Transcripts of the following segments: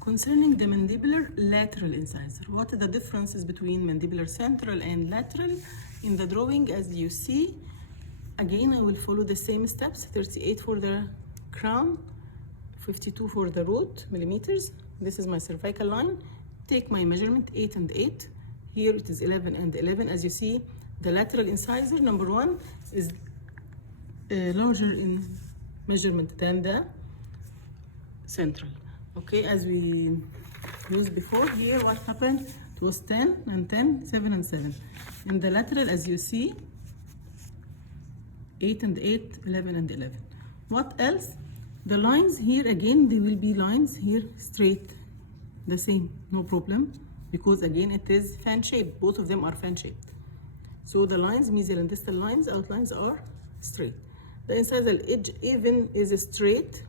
Concerning the mandibular lateral incisor, what are the differences between mandibular central and lateral? In the drawing, as you see, again I will follow the same steps: 38 for the crown, 52 for the root millimeters. This is my cervical line. Take my measurement, 8 and 8. Here it is 11 and 11. As you see, the lateral incisor number 1 is larger in measurement than the central. Okay, as we used before, here what happened? It was 10 and 10, 7 and 7. In the lateral, as you see, 8 and 8, 11 and 11. What else? The lines here, again, they will be lines here straight, the same, no problem, because again it is fan shaped. Both of them are fan shaped. So the lines, mesial and distal lines, outlines are straight. The incisal edge even is straight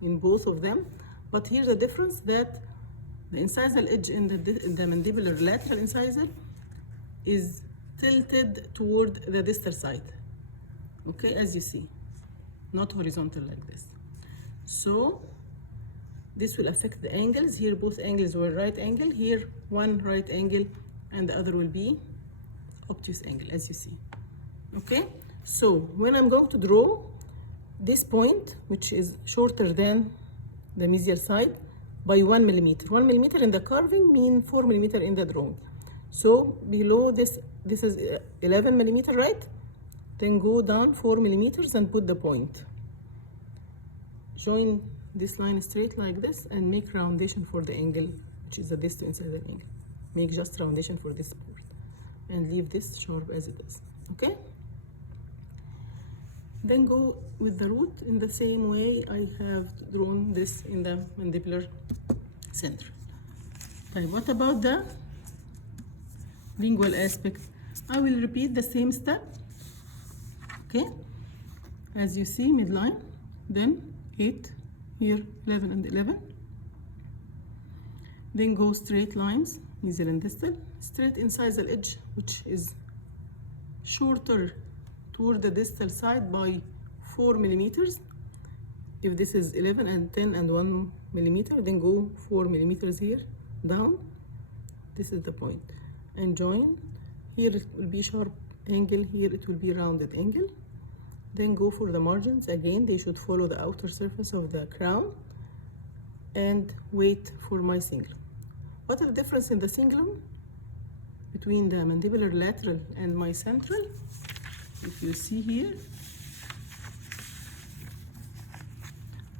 in both of them. But here's the difference, that the incisal edge in the mandibular lateral incisor is tilted toward the distal side. Okay, as you see, not horizontal like this. So this will affect the angles. Here both angles were right angle. Here one right angle and the other will be obtuse angle, as you see. Okay, so when I'm going to draw this point, which is shorter than the mesial side by 1 millimeter. 1 millimeter in the carving mean 4 millimeter in the drawing. So below this is 11 millimeter, right? Then go down 4 millimeters and put the point. Join this line straight like this and make roundation for the angle, which is the distal incisor angle. Make just roundation for this part and leave this sharp as it is. Okay? Then go with the root in the same way I have drawn this in the mandibular central. Okay, what about the lingual aspect? I will repeat the same step. Okay, as you see, midline, then 8, here 11 and 11. Then go straight lines, mesial and distal, straight incisal edge, which is shorter toward the distal side by 4 millimeters. If this is 11 and 10 and 1 millimeter, then go 4 millimeters here down. This is the point. And join. Here it will be sharp angle, here it will be rounded angle. Then go for the margins. Again, they should follow the outer surface of the crown. And wait for my cingulum. What is the difference in the cingulum between the mandibular lateral and my central? If you see here,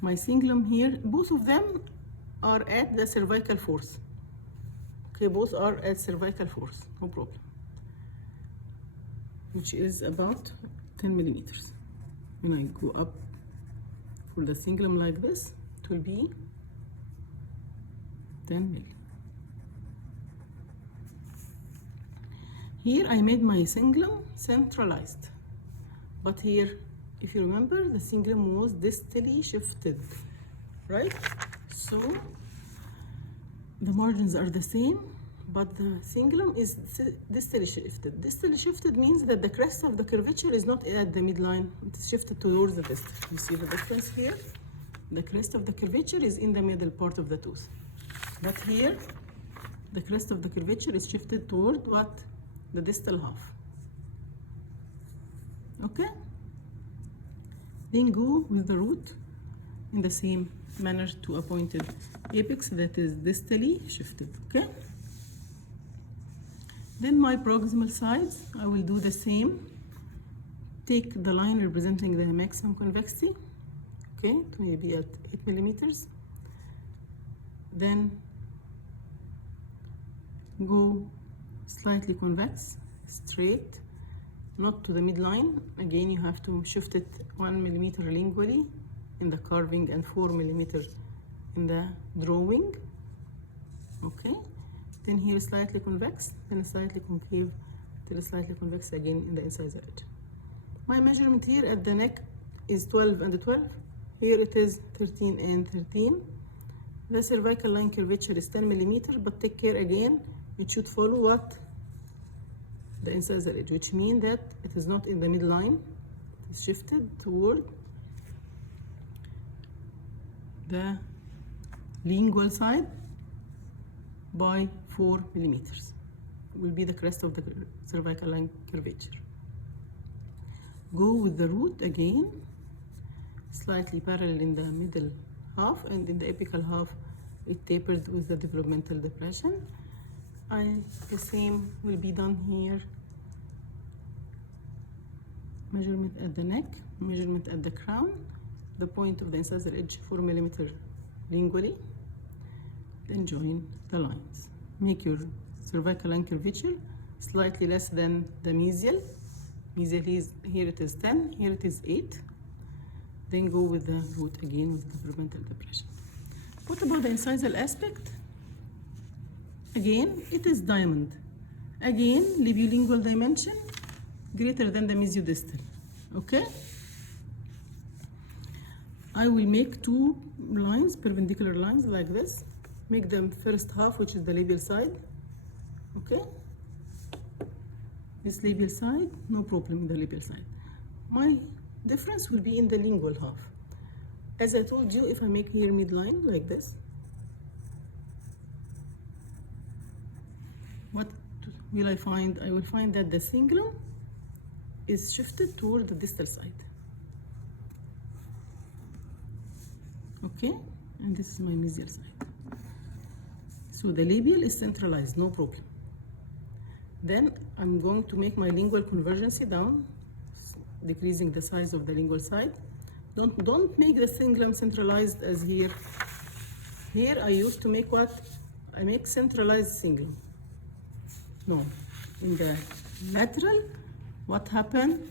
my cingulum here, both of them are at the cervical force. Okay, both are at cervical force, no problem, which is about 10 millimeters. When I go up for the cingulum like this, it will be 10 millimeters. Here I made my cingulum centralized, but here, if you remember, the cingulum was distally shifted, right? So the margins are the same, but the cingulum is distally shifted. Distally shifted means that the crest of the curvature is not at the midline, it is shifted towards the distal. You see the difference here? The crest of the curvature is in the middle part of the tooth. But here, the crest of the curvature is shifted toward what? The distal half. Okay? Then go with the root in the same manner to a pointed apex that is distally shifted. Okay? Then my proximal sides, I will do the same. Take the line representing the maximum convexity. Okay, it may be at 8 millimeters. Then go slightly convex, straight, not to the midline. Again, you have to shift it 1 millimeter lingually in the carving and 4 millimeter in the drawing. Okay, then here slightly convex, then slightly concave, then slightly convex again in the incisor edge. My measurement here at the neck is 12 and 12. Here it is 13 and 13. The cervical line curvature is 10 millimeter, but take care again, it should follow what? The incisor edge, which means that it is not in the midline, it is shifted toward the lingual side by 4 millimeters. Will be the crest of the cervical line curvature. Go with the root again, slightly parallel in the middle half, and in the apical half it tapered with the developmental depression. And the same will be done here. Measurement at the neck, measurement at the crown, the point of the incisor edge 4 millimeter lingually, then join the lines. Make your cervical line curvature slightly less than the mesial. Mesial is, here it is 10, here it is 8. Then go with the root again with developmental depression. What about the incisal aspect? Again, it is diamond. Again, labiolingual dimension greater than the mesiodistal. Okay? I will make 2 lines, perpendicular lines like this. Make them first half, which is the labial side. Okay? This labial side, no problem in the labial side. My difference will be in the lingual half. As I told you, if I make here midline like this, what will I find? I will find that the cingulum is shifted toward the distal side. Okay? And this is my mesial side. So the labial is centralized, no problem. Then I'm going to make my lingual convergency down, decreasing the size of the lingual side. Don't make the cingulum centralized as here. Here I used to make what? I make centralized cingulum. No, in the lateral, what happened?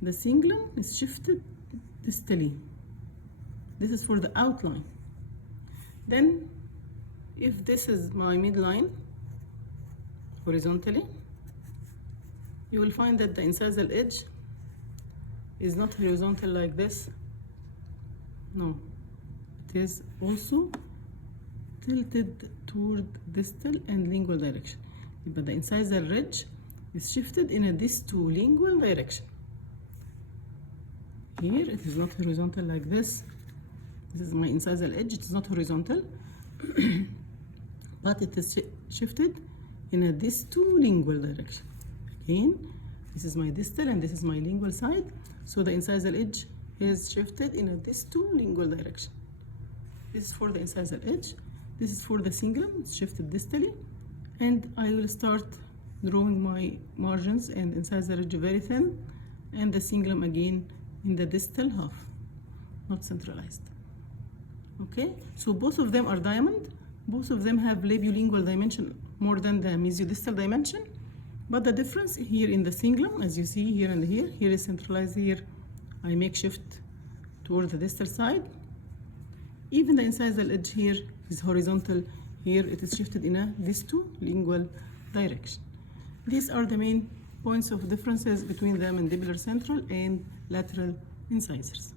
The cingulum is shifted distally. This is for the outline. Then, if this is my midline, horizontally, you will find that the incisal edge is not horizontal like this. No, it is also tilted toward distal and lingual direction. But the incisal ridge is shifted in a disto-lingual direction. Here it is not horizontal like this. This is my incisal edge. It is not horizontal, but it is shifted in a disto-lingual direction. Again, this is my distal and this is my lingual side. So the incisal edge is shifted in a disto-lingual direction. This is for the incisal edge. This is for the cingulum. It's shifted distally. And I will start drawing my margins and incisor ridge very thin, and the cingulum again in the distal half, not centralized. Okay, so both of them are diamond. Both of them have labiolingual dimension more than the mesiodistal dimension, but the difference here in the cingulum, as you see here and here is centralized. Here I make shift toward the distal side. Even the incisal edge here is horizontal. Here it is shifted in a disto-lingual direction. These are the main points of differences between the mandibular central and lateral incisors.